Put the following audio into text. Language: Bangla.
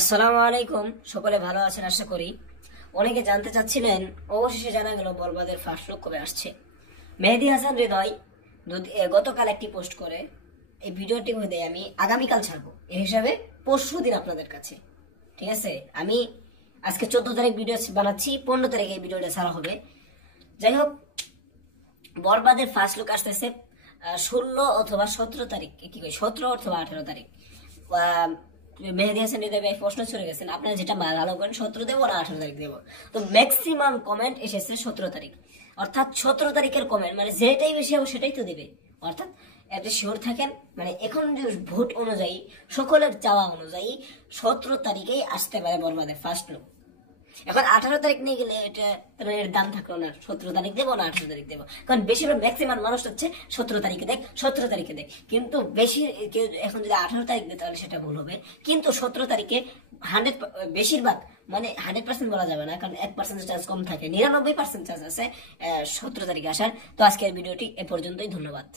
আসসালামু আলাইকুম। সকলে ভালো আছেন আশা করি। অনেকে জানতে চাচ্ছিলেন, অবশেষে জানা গেল বরবাদের ফার্স্ট লুক কবে আসছে। মেহেদী হাসান হৃদয় গতকাল একটি পোস্ট করে এই ভিডিওটি হতে আমি আগামীকাল ছাড়বো, এই হিসাবে পরশু দিন আপনাদের কাছে। ঠিক আছে, আমি আজকে 14 তারিখ ভিডিও বানাচ্ছি, 15 তারিখে এই ভিডিওটা ছাড়া হবে। যাই হোক, বরবাদের ফার্স্ট লুক আসতেছে 16 অথবা 17 তারিখ, কি কই 17 অথবা 18 তারিখ। মেহেদী হাসান হৃদয় ভাই প্রশ্ন চলে গেছেন, আপনারা যেটা ভালো করেন 17 দেবো না 18 তারিখ দেবো। তো ম্যাক্সিমাম কমেন্ট এসেছে 17 তারিখ, অর্থাৎ 17 তারিখের কমেন্ট, মানে যেটাই বেশি হবে সেটাই তো দেবে। অর্থাৎ এত শিওর থাকেন, মানে এখন যে ভোট অনুযায়ী, সকলের চাওয়া অনুযায়ী 17 তারিখেই আসতে পারে বরবাদের ফার্স্ট লুক। এখন 18 তারিখ নিয়ে গেলে এটা তাহলে এর দাম থাকলো না, 17 তারিখ দেবো না 18 তারিখ দেবো। কারণ বেশিরভাগ ম্যাক্সিমাম মানুষ হচ্ছে 17 তারিখে দেখ, 17 তারিখে দেখ। কিন্তু বেশি কেউ এখন যদি 18 তারিখ দেয় তাহলে সেটা ভুল হবে। কিন্তু 17 তারিখে 100 বেশিরভাগ, মানে 100% বলা যাবে না, কারণ 1% চান্স কম থাকে, 99% চান্স আছে 17 তারিখে আসার। তো আজকের ভিডিওটি এ পর্যন্তই, ধন্যবাদ।